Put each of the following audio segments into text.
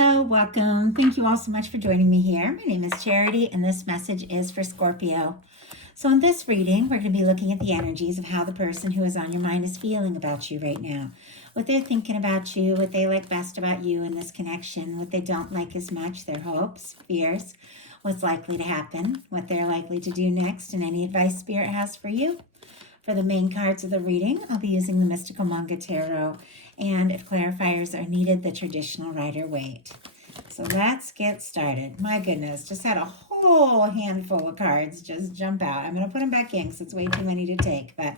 Hello, welcome. Thank you all so much for joining me here. My name is Charity, and this message is for Scorpio. So, in this reading, we're going to be looking at the energies of how the person who is on your mind is feeling about you right now, what they're thinking about you, what they like best about you in this connection, what they don't like as much, their hopes, fears, what's likely to happen, what they're likely to do next, and any advice Spirit has for you. For the main cards of the reading, I'll be using the Mystical Manga Tarot, and if clarifiers are needed, the traditional Rider-Waite. So let's get started. My goodness, just had a whole handful of cards just jump out. I'm going to put them back in because it's way too many to take, but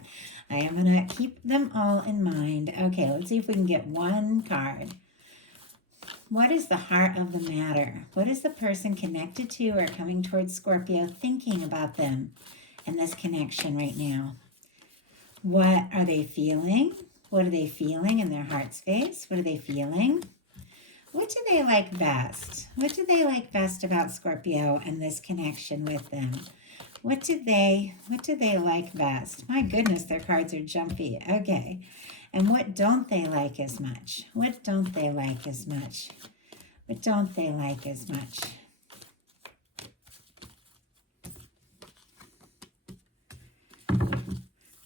I am going to keep them all in mind. Okay, let's see if we can get one card. What is the heart of the matter? What is the person connected to or coming towards Scorpio thinking about them and this connection right now? What are they feeling? What are they feeling in their heart space? What are they feeling? What do they like best? What do they like best about Scorpio and this connection with them? What do they like best? My goodness, their cards are jumpy. Okay. And what don't they like as much? What don't they like as much? What don't they like as much?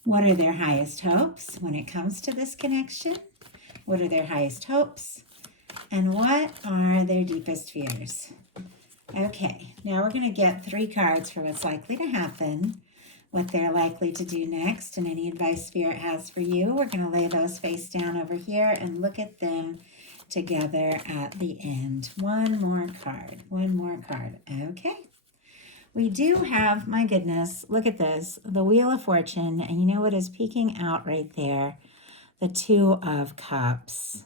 What are their highest hopes when it comes to this connection? What are their highest hopes? And what are their deepest fears? Okay, now we're going to get 3 cards for what's likely to happen, what they're likely to do next, and any advice Spirit has for you. We're going to lay those face down over here and look at them together at the end. One more card. Okay. We do have, my goodness, look at this, the Wheel of Fortune, and you know what is peeking out right there? The 2 of Cups.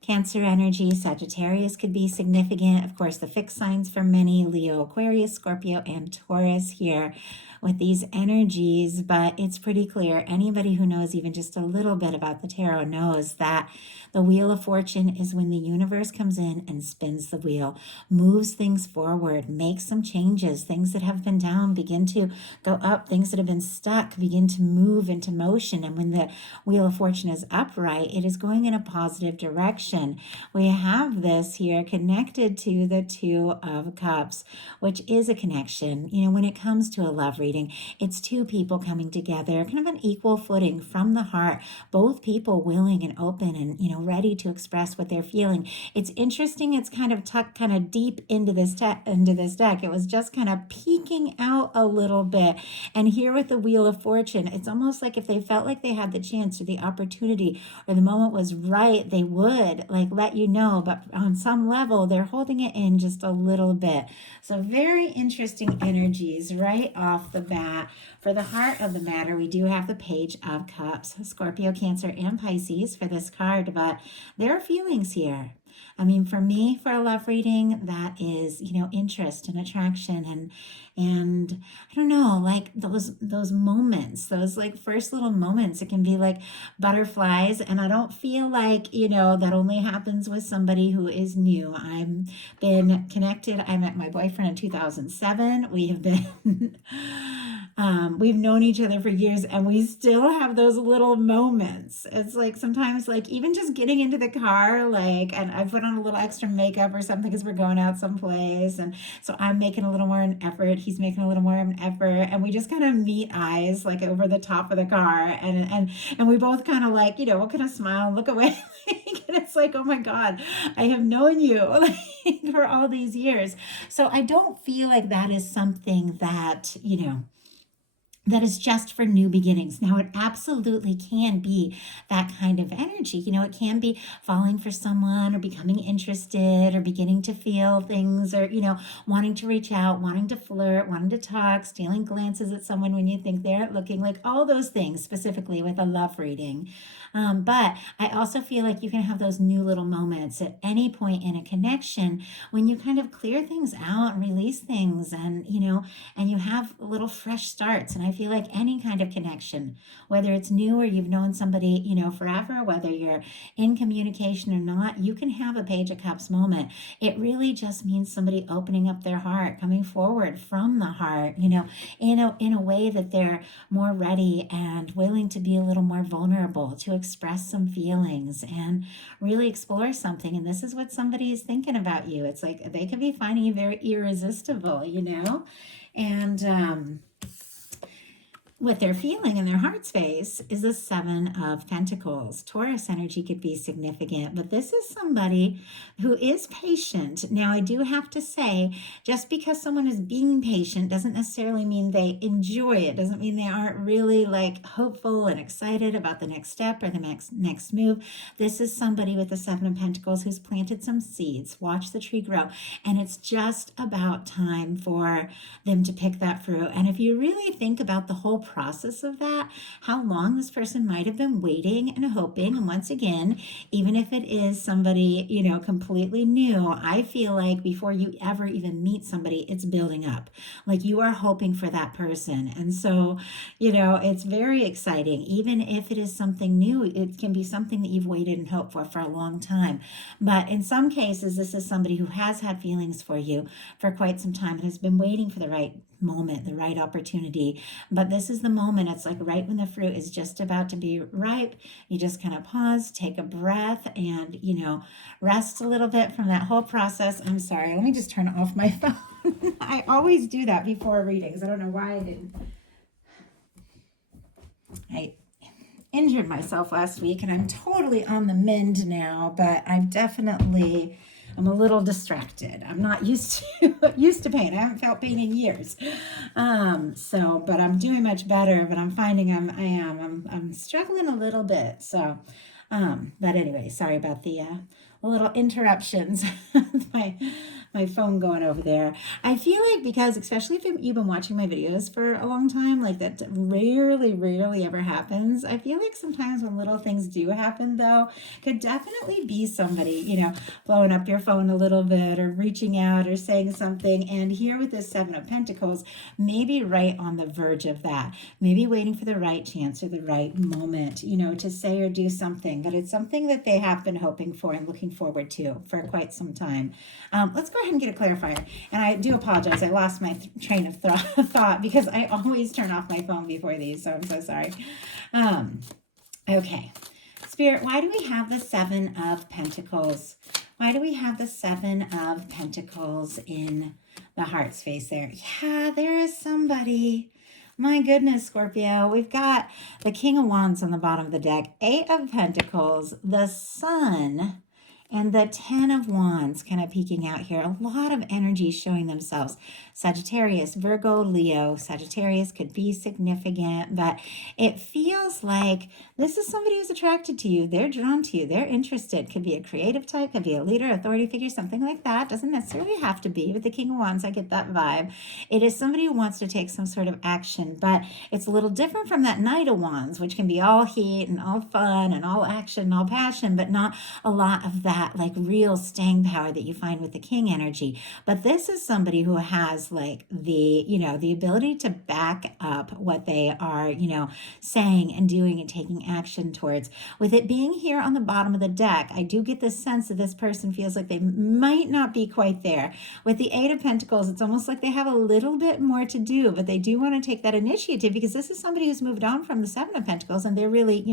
Cancer energy, Sagittarius could be significant. Of course, the fixed signs for many, Leo, Aquarius, Scorpio, and Taurus here with these energies, but it's pretty clear. Anybody who knows even just a little bit about the tarot knows that the Wheel of Fortune is when the universe comes in and spins the wheel, moves things forward, makes some changes. Things that have been down begin to go up. Things that have been stuck begin to move into motion. And when the Wheel of Fortune is upright, it is going in a positive direction. We have this here connected to the 2 of Cups, which is a connection. You know, when it comes to a love reading, it's 2 people coming together, kind of an equal footing from the heart, both people willing and open and, you know, ready to express what they're feeling. It's interesting. It's kind of tucked kind of deep into this deck. It was just kind of peeking out a little bit. And here with the Wheel of Fortune, it's almost like if they felt like they had the chance or the opportunity or the moment was right, they would like let you know, but on some level they're holding it in just a little bit. So very interesting energies right off the bat. For the heart of the matter, we do have the Page of Cups, Scorpio, Cancer, and Pisces for this card, but there are feelings here. I mean, for me, for a love reading, that is, you know, interest and attraction and I don't know, like those moments, those like first little moments. It can be like butterflies, and I don't feel like, you know, that only happens with somebody who is new. I've been connected. I met my boyfriend in 2007. We have been we've known each other for years, and we still have those little moments. It's like sometimes, like even just getting into the car, like, and I put on a little extra makeup or something because we're going out someplace, and so I'm making a little more of an effort. He's making a little more of an effort, and we just kind of meet eyes like over the top of the car, and we both kind of like, you know, we'll kind of smile and look away, and it's like, oh my God, I have known you like for all these years. So I don't feel like that is something that, you know, that is just for new beginnings. Now, it absolutely can be that kind of energy. You know, it can be falling for someone or becoming interested or beginning to feel things or, you know, wanting to reach out, wanting to flirt, wanting to talk, stealing glances at someone when you think they're looking, like all those things specifically with a love reading. But I also feel like you can have those new little moments at any point in a connection when you kind of clear things out and release things and, you know, and you have little fresh starts. And I I feel like any kind of connection, whether it's new or you've known somebody, forever, whether you're in communication or not, you can have a Page of Cups moment. It really just means somebody opening up their heart, coming forward from the heart, in a way that they're more ready and willing to be a little more vulnerable, to express some feelings and really explore something. And this is what somebody is thinking about you. It's like they could be finding you very irresistible, and what they're feeling in their heart space is the Seven of Pentacles. Taurus energy could be significant, but this is somebody who is patient. Now, I do have to say, just because someone is being patient doesn't necessarily mean they enjoy it. Doesn't mean they aren't really like hopeful and excited about the next step or the next move. This is somebody with the Seven of Pentacles who's planted some seeds, watched the tree grow, and it's just about time for them to pick that fruit. And if you really think about the whole process of that, how long this person might have been waiting and hoping. And once again, even if it is somebody, completely new, I feel like before you ever even meet somebody, it's building up. Like you are hoping for that person. And so, it's very exciting. Even if it is something new, it can be something that you've waited and hoped for a long time. But in some cases, this is somebody who has had feelings for you for quite some time and has been waiting for the right moment, the right opportunity. But this is the moment. It's like right when the fruit is just about to be ripe, you just kind of pause, take a breath, and rest a little bit from that whole process. I'm sorry, let me just turn off my phone. I always do that before readings. I don't know why I didn't. I injured myself last week and I'm totally on the mend now, but I'm a little distracted. I'm not used to pain. I haven't felt pain in years. But I'm doing much better, but I'm finding I'm struggling a little bit. So, but anyway, sorry about the little interruptions. my phone going over there. I feel like because, especially if you've been watching my videos for a long time, like that rarely ever happens. I feel like sometimes when little things do happen, though, could definitely be somebody, blowing up your phone a little bit or reaching out or saying something. And here with this Seven of Pentacles, maybe right on the verge of that, maybe waiting for the right chance or the right moment, to say or do something. But it's something that they have been hoping for and looking forward to for quite some time. Let's go ahead and get a clarifier. And I do apologize. I lost my train of thought because I always turn off my phone before these. So I'm so sorry. Okay. Spirit, why do we have the Seven of Pentacles? Why do we have the Seven of Pentacles in the heart space there? Yeah, there is somebody. My goodness, Scorpio. We've got the King of Wands on the bottom of the deck, Eight of Pentacles, the Sun, and the Ten of Wands kind of peeking out here. A lot of energy showing themselves. Sagittarius, Virgo, Leo. Sagittarius could be significant, but it feels like this is somebody who's attracted to you. They're drawn to you. They're interested. Could be a creative type, could be a leader, authority figure, something like that. Doesn't necessarily have to be. With the King of Wands, I get that vibe. It is somebody who wants to take some sort of action, but it's a little different from that Knight of Wands, which can be all heat and all fun and all action and all passion, but not a lot of that like real staying power that you find with the King energy. But this is somebody who has like the ability to back up what they are, saying and doing and taking action towards. With it being here on the bottom of the deck, I do get this sense that this person feels like they might not be quite there. With the Eight of Pentacles, it's almost like they have a little bit more to do, but they do want to take that initiative because this is somebody who's moved on from the Seven of Pentacles and they're really,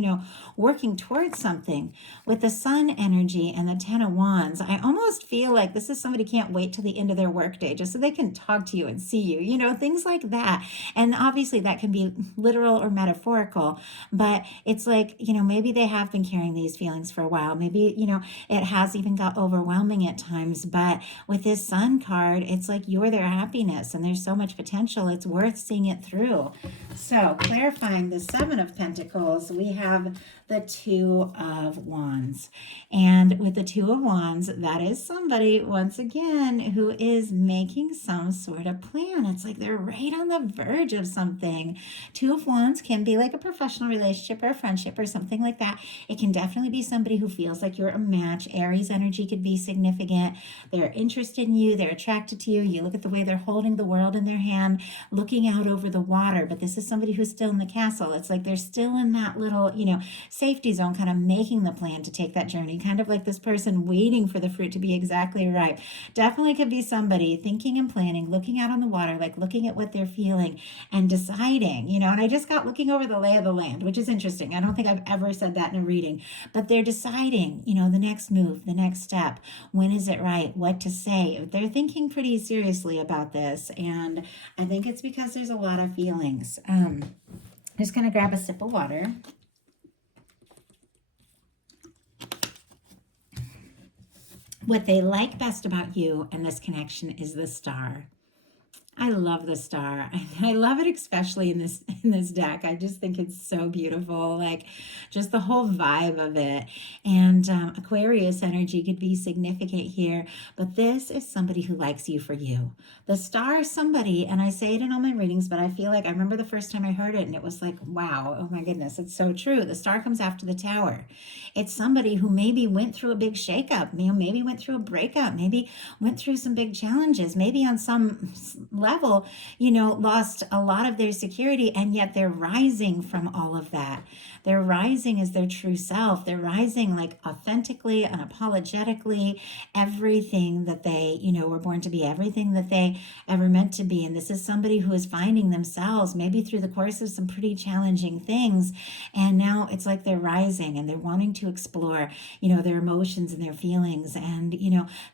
working towards something. With the Sun energy and the Ten of Wands, I almost feel like this is somebody can't wait till the end of their workday just so they can talk to you and see you, things like that. And obviously that can be literal or metaphorical, but it's like, maybe they have been carrying these feelings for a while. Maybe, it has even got overwhelming at times, but with this Sun card, it's like you're their happiness and there's so much potential. It's worth seeing it through. So clarifying the Seven of Pentacles, we have the Two of Wands. And with the Two of Wands, that is somebody, once again, who is making some sort of plan. It's like they're right on the verge of something. Two of Wands can be like a professional relationship or a friendship or something like that. It can definitely be somebody who feels like you're a match. Aries energy could be significant. They're interested in you. They're attracted to you. You look at the way they're holding the world in their hand, looking out over the water. But this is somebody who's still in the castle. It's like they're still in that little, safety zone, kind of making the plan to take that journey, kind of like this person waiting for the fruit to be exactly ripe. Definitely could be somebody thinking and planning, looking out on the water, like looking at what they're feeling and deciding, and I just got looking over the lay of the land, which is interesting. I don't think I've ever said that in a reading, but they're deciding, the next move, the next step. When is it right? What to say? They're thinking pretty seriously about this. And I think it's because there's a lot of feelings. I'm just going to grab a sip of water. What they like best about you and this connection is the star. I love the star. I love it, especially in this deck. I just think it's so beautiful, like just the whole vibe of it. And Aquarius energy could be significant here, but this is somebody who likes you for you. The star is somebody, and I say it in all my readings, but I feel like I remember the first time I heard it, and it was like, wow, oh my goodness, it's so true. The star comes after the tower. It's somebody who maybe went through a big shakeup, maybe went through a breakup, maybe went through some big challenges, maybe on some level, lost a lot of their security, and yet they're rising from all of that. They're rising as their true self. They're rising like authentically, unapologetically, everything that they, were born to be, everything that they ever meant to be. And this is somebody who is finding themselves maybe through the course of some pretty challenging things. And now it's like they're rising and they're wanting to explore, their emotions and their feelings and,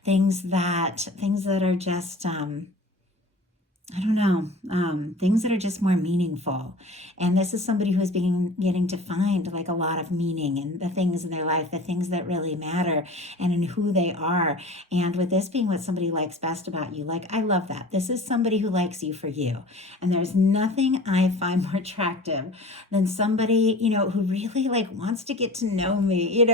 things that are just, I don't know, things that are just more meaningful. And this is somebody who is getting to find like a lot of meaning in the things in their life, the things that really matter and in who they are. And with this being what somebody likes best about you, like I love that. This is somebody who likes you for you. And there's nothing I find more attractive than somebody, who really like wants to get to know me,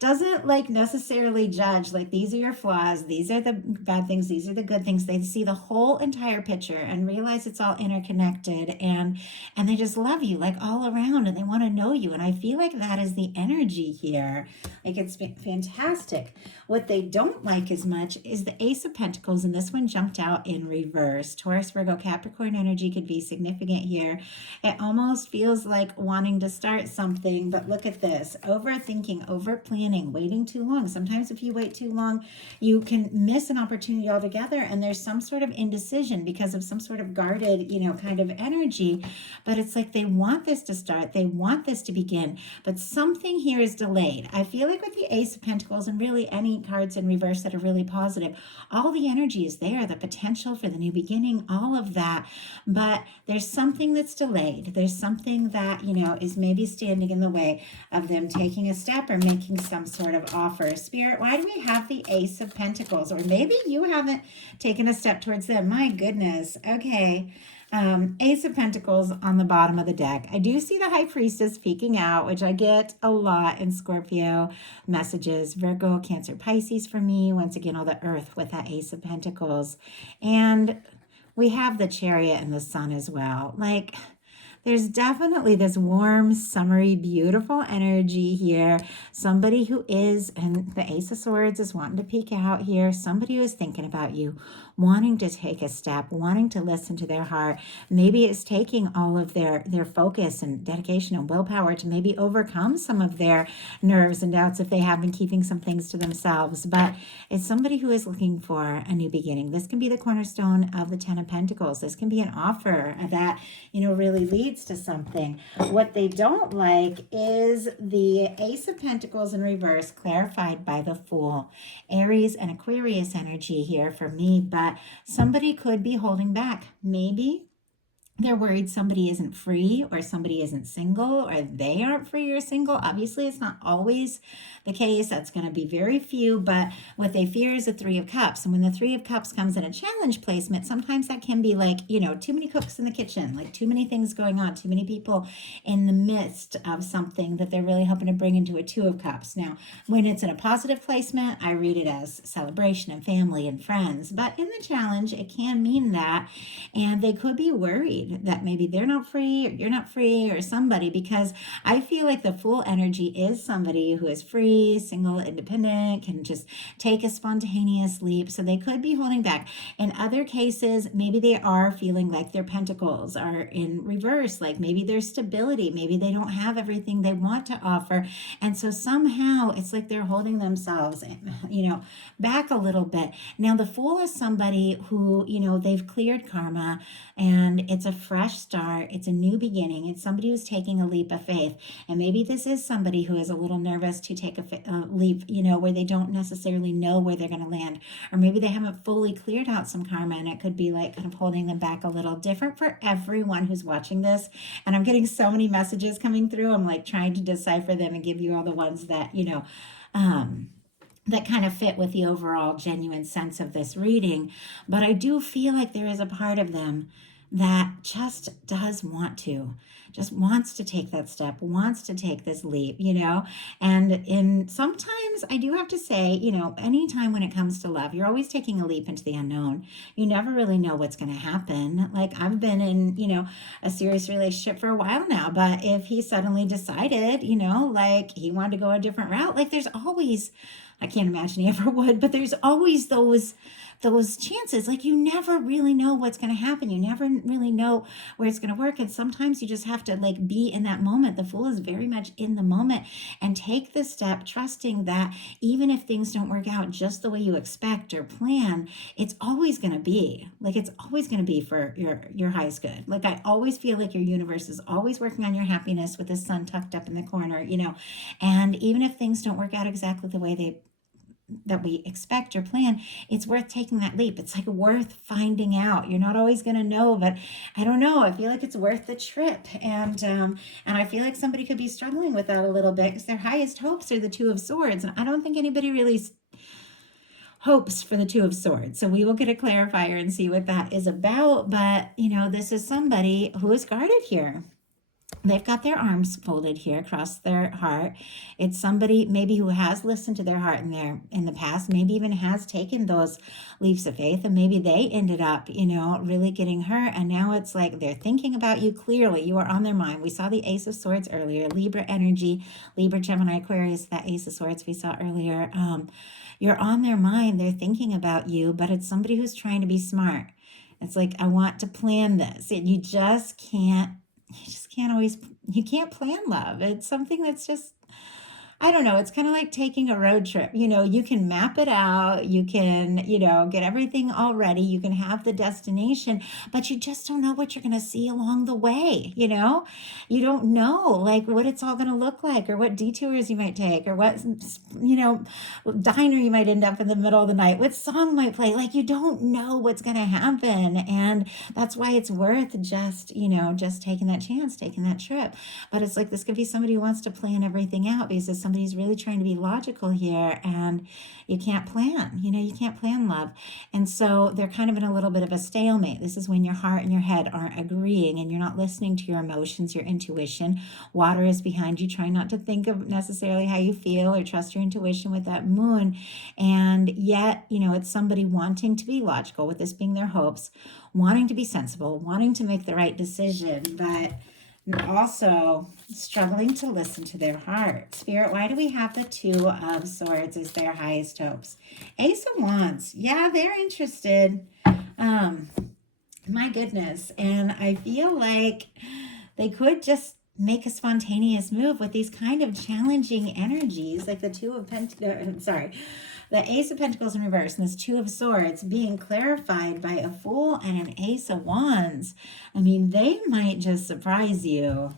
doesn't like necessarily judge like these are your flaws, these are the bad things, these are the good things. They see the whole entire picture and realize it's all interconnected, and they just love you like all around, and they want to know you. And I feel like that is the energy here. Like it's fantastic. What they don't like as much is the Ace of Pentacles, and this one jumped out in reverse. Taurus, Virgo, Capricorn energy could be significant here. It almost feels like wanting to start something, but look at this. Overthinking, over planning, waiting too long. Sometimes if you wait too long, you can miss an opportunity altogether, and there's some sort of indecision because of some sort of guarded, kind of energy. But it's like they want this to start. They want this to begin, but something here is delayed. I feel like with the Ace of Pentacles and really any cards in reverse that are really positive, all the energy is there, the potential for the new beginning, all of that. But there's something that's delayed. There's something that, is maybe standing in the way of them taking a step or making some sort of offer. Spirit, why do we have the Ace of Pentacles? Or maybe you haven't taken a step towards them. My goodness. Okay. Ace of Pentacles on the bottom of the deck. I do see the High Priestess peeking out, which I get a lot in Scorpio messages. Virgo, Cancer, Pisces for me. Once again, all the earth with that Ace of Pentacles. And we have the Chariot and the Sun as well. Like, there's definitely this warm, summery, beautiful energy here. Somebody who is, and the Ace of Swords is wanting to peek out here. Somebody who is thinking about you, wanting to take a step, wanting to listen to their heart. Maybe it's taking all of their focus and dedication and willpower to maybe overcome some of their nerves and doubts if they have been keeping some things to themselves. But it's somebody who is looking for a new beginning. This can be the cornerstone of the Ten of Pentacles. This can be an offer that, really leads to something. What they don't like is the Ace of Pentacles in reverse, clarified by the Fool. Aries and Aquarius energy here for me, but somebody could be holding back. Maybe They're worried somebody isn't free or somebody isn't single or they aren't free or single. Obviously, it's not always the case. That's going to be very few. But what they fear is a Three of Cups. And when the Three of Cups comes in a challenge placement, sometimes that can be like, too many cooks in the kitchen, like too many things going on, too many people in the midst of something that they're really hoping to bring into a Two of Cups. Now, when it's in a positive placement, I read it as celebration and family and friends. But in the challenge, it can mean that. And they could be worried that maybe they're not free or you're not free or somebody, because I feel like the Fool energy is somebody who is free, single, independent, can just take a spontaneous leap. So they could be holding back. In other cases, maybe they are feeling like their pentacles are in reverse, like maybe their stability, maybe they don't have everything they want to offer. And so somehow it's like they're holding themselves, back a little bit. Now, the Fool is somebody who, they've cleared karma and it's a fresh start. It's a new beginning. It's somebody who's taking a leap of faith. And maybe this is somebody who is a little nervous to take a leap, where they don't necessarily know where they're going to land. Or maybe they haven't fully cleared out some karma and it could be like kind of holding them back a little. Different for everyone who's watching this. And I'm getting so many messages coming through. I'm like trying to decipher them and give you all the ones that, that kind of fit with the overall genuine sense of this reading. But I do feel like there is a part of them that just does want to, just wants to take that step, wants to take this leap, and sometimes I do have to say, anytime when it comes to love, you're always taking a leap into the unknown. You never really know what's going to happen. Like I've been in, a serious relationship for a while now, but if he suddenly decided, like he wanted to go a different route, like there's always, I can't imagine he ever would, but there's always those chances. Like you never really know what's going to happen. You never really know where it's going to work. And sometimes you just have to like be in that moment. The Fool is very much in the moment and take the step, trusting that even if things don't work out just the way you expect or plan, it's always going to be like, it's always going to be for your highest good. Like I always feel like your universe is always working on your happiness with the sun tucked up in the corner, and even if things don't work out exactly the way that we expect or plan, it's worth taking that leap. It's like worth finding out. You're not always going to know, but I don't know. I feel like it's worth the trip. And I feel like somebody could be struggling with that a little bit because their highest hopes are the Two of Swords. And I don't think anybody really hopes for the Two of Swords. So we will get a clarifier and see what that is about. But, this is somebody who is guarded here. They've got their arms folded here across their heart. It's somebody maybe who has listened to their heart in the past, maybe even has taken those leaps of faith, and maybe they ended up, really getting hurt. And now it's like they're thinking about you clearly. You are on their mind. We saw the Ace of Swords earlier, Libra energy, Libra, Gemini, Aquarius, that Ace of Swords we saw earlier. You're on their mind. They're thinking about you, but it's somebody who's trying to be smart. It's like, I want to plan this. And you just can't always, you can't plan love. It's something that's just, I don't know. It's kind of like taking a road trip. You can map it out. You can, get everything all ready. You can have the destination, but you just don't know what you're going to see along the way. You don't know like what it's all going to look like or what detours you might take or what, diner you might end up in the middle of the night, what song might play. Like you don't know what's going to happen. And that's why it's worth just taking that chance, taking that trip. But it's like, this could be somebody who wants to plan everything out because somebody's really trying to be logical here and you can't plan, you can't plan love. And so they're kind of in a little bit of a stalemate. This is when your heart and your head aren't agreeing and you're not listening to your emotions, your intuition. Water is behind you, trying not to think of necessarily how you feel or trust your intuition with that moon. And yet, it's somebody wanting to be logical, with this being their hopes, wanting to be sensible, wanting to make the right decision, but also struggling to listen to their heart. Spirit, why do we have the Two of Swords as their highest hopes? Ace of Wands. Yeah, they're interested. My goodness. And I feel like they could just make a spontaneous move with these kind of challenging energies, like the the Ace of Pentacles in reverse and this Two of Swords being clarified by a Fool and an Ace of Wands. I mean, they might just surprise you.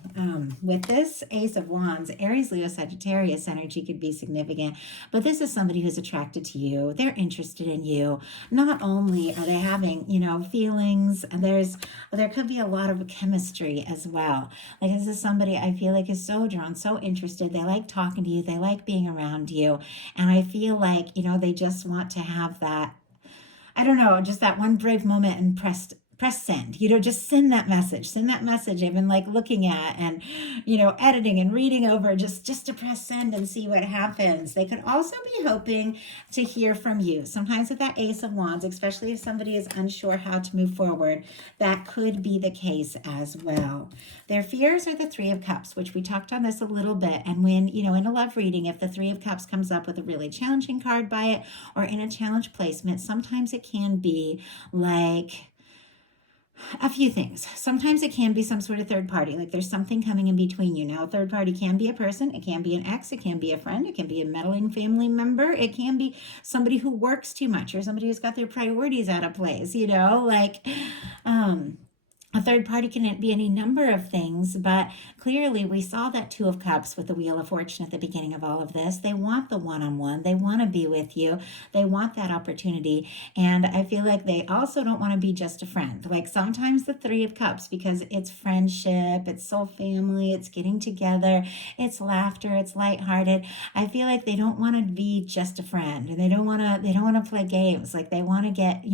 With this Ace of Wands, Aries, Leo, Sagittarius energy could be significant, but this is somebody who's attracted to you. They're interested in you. Not only are they having, feelings, there could be a lot of chemistry as well. Like, this is somebody I feel like is so drawn, so interested. They like talking to you. They like being around you. And I feel like, they just want to have that, I don't know, just that one brave moment and press send, just send that message I've been like looking at and, editing and reading over just to press send and see what happens. They could also be hoping to hear from you. Sometimes with that Ace of Wands, especially if somebody is unsure how to move forward, that could be the case as well. Their fears are the Three of Cups, which we talked on this a little bit. And when, in a love reading, if the Three of Cups comes up with a really challenging card by it or in a challenge placement, sometimes it can be like a few things. Sometimes it can be some sort of third party, like there's something coming in between you. Now, a third party can be a person, it can be an ex, it can be a friend, it can be a meddling family member, it can be somebody who works too much or somebody who's got their priorities out of place, a third party can be any number of things, but clearly we saw that Two of Cups with the Wheel of Fortune at the beginning of all of this. They want the one-on-one. They want to be with you. They want that opportunity. And I feel like they also don't want to be just a friend. Like sometimes the Three of Cups, because it's friendship, it's soul family, it's getting together, it's laughter, it's lighthearted. I feel like they don't want to be just a friend, and they don't want to play games. Like they want to get,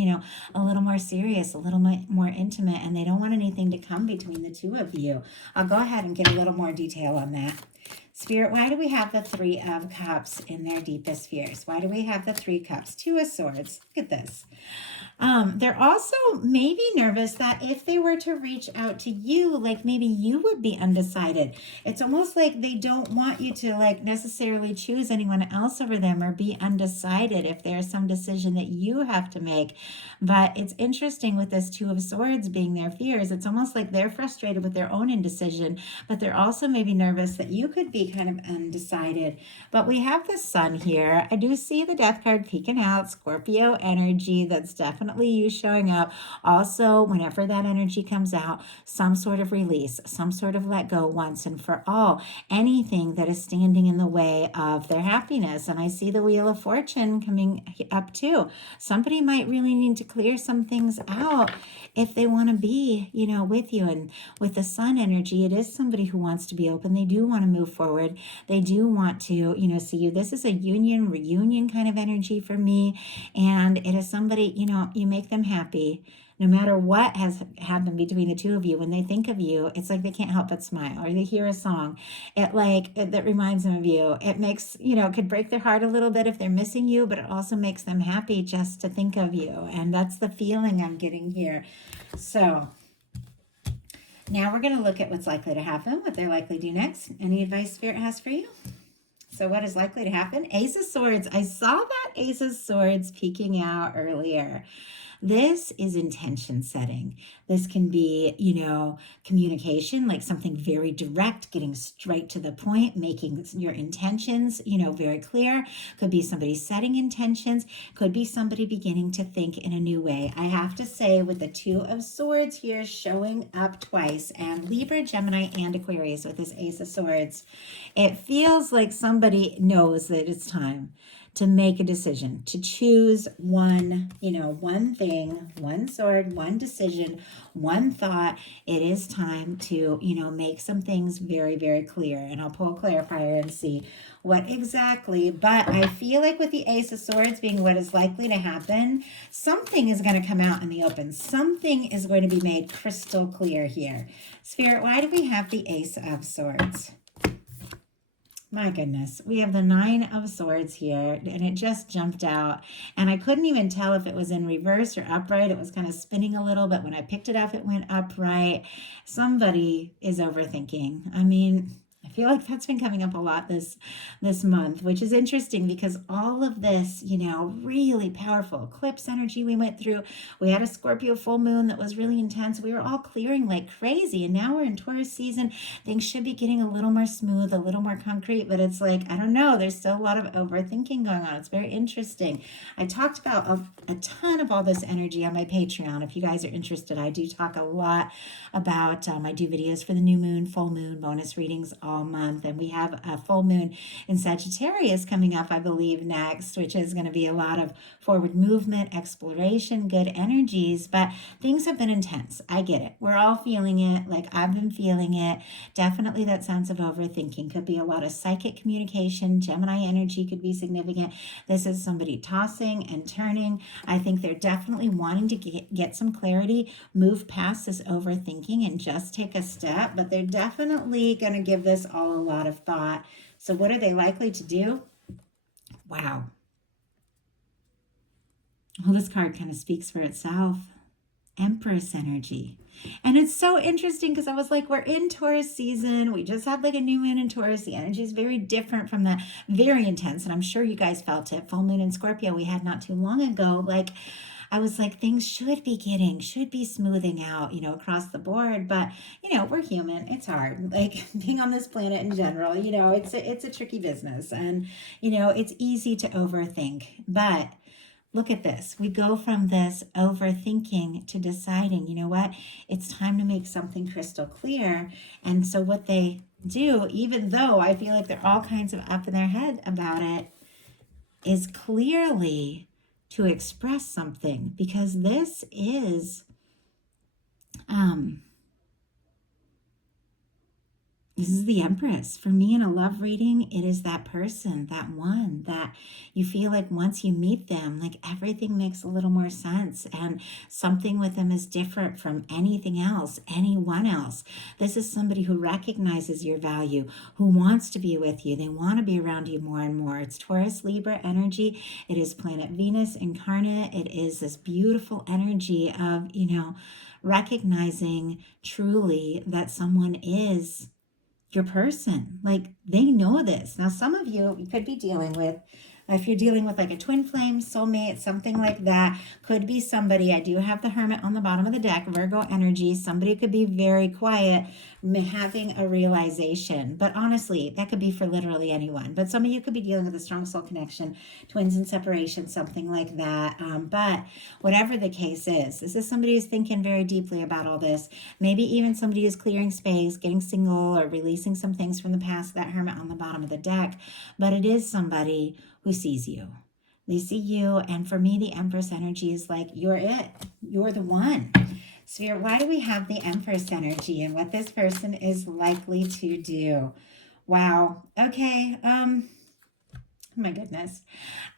a little more serious, a little more intimate, and they don't want anything to come between the two of you. I'll go ahead and get a little more detail on that. Spirit, why do we have the Three of Cups in their deepest fears? Why do we have the Three Cups? Two of Swords. Look at this. They're also maybe nervous that if they were to reach out to you, like maybe you would be undecided. It's almost like they don't want you to like necessarily choose anyone else over them or be undecided if there's some decision that you have to make. But it's interesting with this Two of Swords being their fears. It's almost like they're frustrated with their own indecision, but they're also maybe nervous that you could be kind of undecided. But we have the Sun here. I do see the Death card peeking out, Scorpio energy. That's definitely you showing up. Also, whenever that energy comes out, some sort of release, some sort of let go once and for all, anything that is standing in the way of their happiness. And I see the Wheel of Fortune coming up too. Somebody might really need to clear some things out if they want to be, with you. And with the Sun energy, it is somebody who wants to be open. They do want to move forward. They do want to, see you. This is a reunion kind of energy for me. And it is somebody, you make them happy. No matter what has happened between the two of you, when they think of you, it's like they can't help but smile. Or they hear a song, that reminds them of you. It makes, it could break their heart a little bit if they're missing you, but it also makes them happy just to think of you. And that's the feeling I'm getting here. So now we're going to look at what's likely to happen, what they're likely to do next. Any advice Spirit has for you? So what is likely to happen? Ace of Swords. I saw that Ace of Swords peeking out earlier. This is intention setting. This can be, communication, like something very direct, getting straight to the point, making your intentions, very clear. Could be somebody setting intentions. Could be somebody beginning to think in a new way. I have to say, with the Two of Swords here showing up twice, and Libra, Gemini, and Aquarius with this Ace of Swords, it feels like somebody knows that it's time to make a decision, to choose one thing, one sword, one decision, one thought. It is time to, make some things very, very clear. And I'll pull a clarifier and see what exactly. But I feel like with the Ace of Swords being what is likely to happen, something is going to come out in the open. Something is going to be made crystal clear here. Spirit, why do we have the Ace of Swords? My goodness, we have the Nine of Swords here, and it just jumped out. And I couldn't even tell if it was in reverse or upright. It was kind of spinning a little, but when I picked it up, it went upright. Somebody is overthinking. I mean, I feel like that's been coming up a lot this month, which is interesting because all of this, really powerful eclipse energy we went through. We had a Scorpio full moon that was really intense. We were all clearing like crazy, and now we're in Taurus season. Things should be getting a little more smooth, a little more concrete, but it's like, I don't know, there's still a lot of overthinking going on. It's very interesting. I talked about a ton of all this energy on my Patreon. If you guys are interested, I do talk a lot about, I do videos for the new moon, full moon, bonus readings all month. And we have a full moon in Sagittarius coming up, I believe, next, which is going to be a lot of forward movement, exploration, good energies. But things have been intense. I get it. We're all feeling it. Like I've been feeling it. Definitely that sense of overthinking. Could be a lot of psychic communication. Gemini energy could be significant. This is somebody tossing and turning. I think they're definitely wanting to get some clarity, move past this overthinking and just take a step. But they're definitely going to give this all a lot of thought. So what are they likely to do? Wow. Well, this card kind of speaks for itself. Empress energy. And it's so interesting because I was like, we're in Taurus season. We just had like a new moon in Taurus. The energy is very different from that. Very intense. And I'm sure you guys felt it. Full moon in Scorpio we had not too long ago. Like, I was like, things should be smoothing out, across the board. But, we're human. It's hard. Like being on this planet in general, it's a tricky business. And, it's easy to overthink. But look at this. We go from this overthinking to deciding, you know what? It's time to make something crystal clear. And so what they do, even though I feel like they're all kinds of up in their head about it, is clearly to express something, because this is the Empress. For me in a love reading, it is that person, that one that you feel like once you meet them, like everything makes a little more sense and something with them is different from anything else, anyone else. This is somebody who recognizes your value, who wants to be with you. They want to be around you more and more. It's Taurus Libra energy. It is planet Venus incarnate. It is this beautiful energy of, recognizing truly that someone is your person. Like they know this. Now, some of you could be dealing with, if you're dealing with like a twin flame, soulmate, something like that, could be somebody. I do have the Hermit on the bottom of the deck, Virgo energy. Somebody could be very quiet, having a realization. But honestly, that could be for literally anyone. But some of you could be dealing with a strong soul connection, twins in separation, something like that. But whatever the case is, this is somebody who's thinking very deeply about all this. Maybe even somebody who's clearing space, getting single, or releasing some things from the past, that Hermit on the bottom of the deck. But it is somebody who sees you. They see you. And for me, the Empress energy is like, you're it. You're the one. Sphere, why do we have the Empress energy and what this person is likely to do? Wow. Okay. My goodness.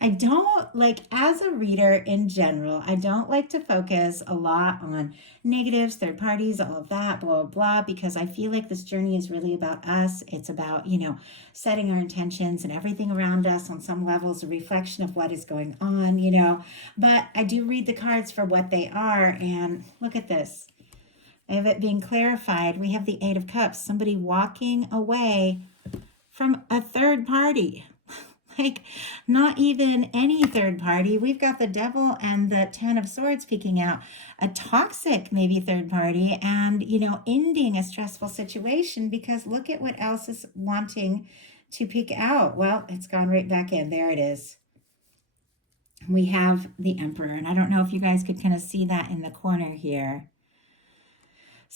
I don't like, as a reader in general, I don't like to focus a lot on negatives, third parties, all of that, blah, blah, blah, because I feel like this journey is really about us. It's about, setting our intentions, and everything around us on some levels a reflection of what is going on, but I do read the cards for what they are. And look at this. I have it being clarified. We have the Eight of Cups, somebody walking away from a third party. Like not even any third party. We've got the Devil and the Ten of Swords peeking out. A toxic maybe third party, and ending a stressful situation, because look at what else is wanting to peek out. Well, it's gone right back in. There it is. We have the Emperor, and I don't know if you guys could kind of see that in the corner here.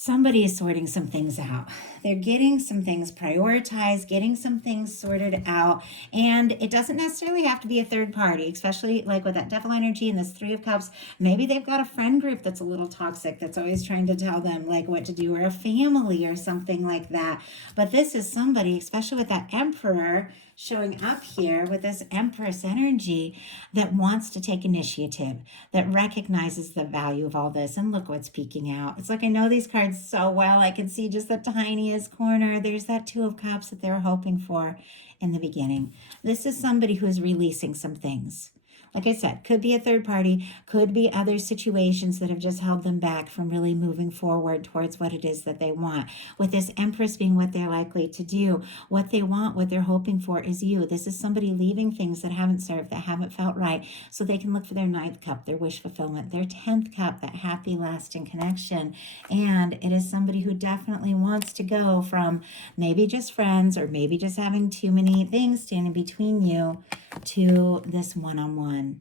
Somebody is sorting some things out. They're getting some things prioritized, getting some things sorted out. And it doesn't necessarily have to be a third party, especially like with that Devil energy and this Three of Cups. Maybe they've got a friend group that's a little toxic, that's always trying to tell them like what to do, or a family or something like that. But this is somebody, especially with that Emperor showing up here with this Empress energy, that wants to take initiative, that recognizes the value of all this. And look what's peeking out. It's like, I know these cards so well. I can see just the tiniest corner. There's that Two of Cups that they were hoping for in the beginning. This is somebody who is releasing some things. Like I said, could be a third party, could be other situations that have just held them back from really moving forward towards what it is that they want. With this Empress being what they're likely to do, what they want, what they're hoping for is you. This is somebody leaving things that haven't served, that haven't felt right, so they can look for their ninth cup, their wish fulfillment, their 10th cup, that happy lasting connection. And it is somebody who definitely wants to go from maybe just friends or maybe just having too many things standing between you to this one-on-one.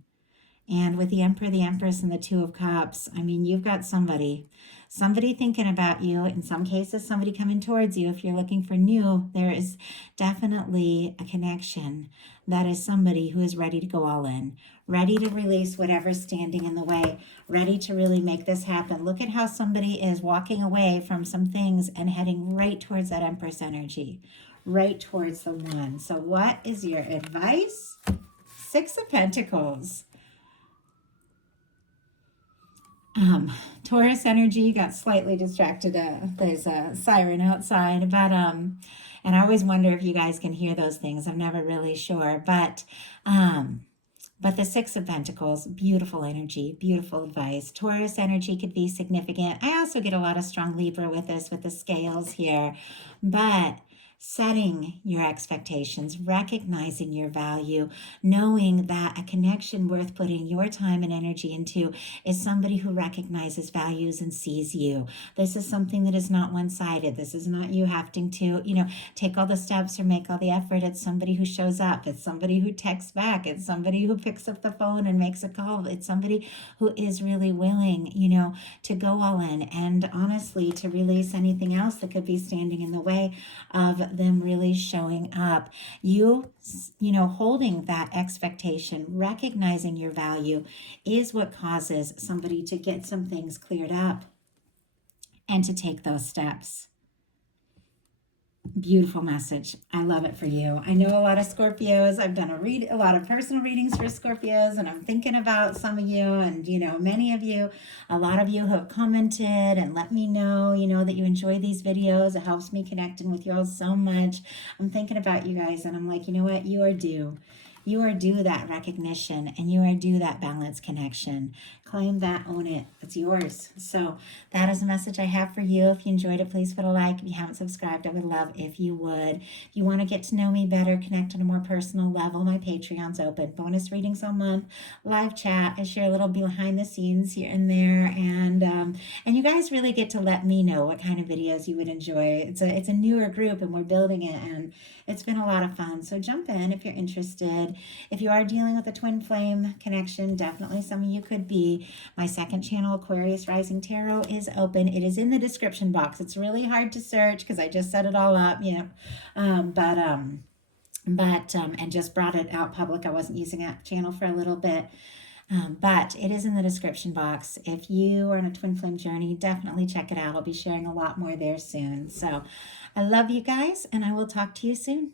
And with the Emperor, the Empress, and the Two of Cups, I mean, you've got somebody thinking about you. In some cases, somebody coming towards you. If you're looking for new, there is definitely a connection that is somebody who is ready to go all in, ready to release whatever's standing in the way, ready to really make this happen. Look at how somebody is walking away from some things and heading right towards that Empress energy, right towards the one. So what is your advice? Six of Pentacles. Taurus energy, got slightly distracted. There's a siren outside, and I always wonder if you guys can hear those things. I'm never really sure, but the Six of Pentacles, beautiful energy, beautiful advice. Taurus energy could be significant. I also get a lot of strong Libra with this, with the scales here, but setting your expectations, recognizing your value, knowing that a connection worth putting your time and energy into is somebody who recognizes values and sees you. This is something that is not one-sided. This is not you having to, take all the steps or make all the effort. It's somebody who shows up. It's somebody who texts back. It's somebody who picks up the phone and makes a call. It's somebody who is really willing, to go all in and honestly to release anything else that could be standing in the way of them really showing up. You holding that expectation, recognizing your value is what causes somebody to get some things cleared up and to take those steps. Beautiful message. I love it for you. I know a lot of Scorpios. I've done a lot of personal readings for Scorpios, and I'm thinking about some of you, and many of you, a lot of you have commented and let me know, that you enjoy these videos. It helps me connecting with you all so much. I'm thinking about you guys, and I'm like, you know what? You are due. You are due that recognition, and you are due that balance connection. Claim that, own it. It's yours. So that is a message I have for you. If you enjoyed it, please put a like. If you haven't subscribed, I would love if you would. If you want to get to know me better, connect on a more personal level, my Patreon's open. Bonus readings all month, live chat. I share a little behind the scenes here and there, and you guys really get to let me know what kind of videos you would enjoy. It's a newer group, and we're building it, and it's been a lot of fun. So jump in if you're interested. If you are dealing with a twin flame connection, definitely some of you could be. My second channel, Aquarius Rising Tarot, is open. It is in the description box. It's really hard to search because I just set it all up, and just brought it out public. I wasn't using that channel for a little bit. But it is in the description box. If you are on a twin flame journey, definitely check it out. I'll be sharing a lot more there soon. So I love you guys, and I will talk to you soon.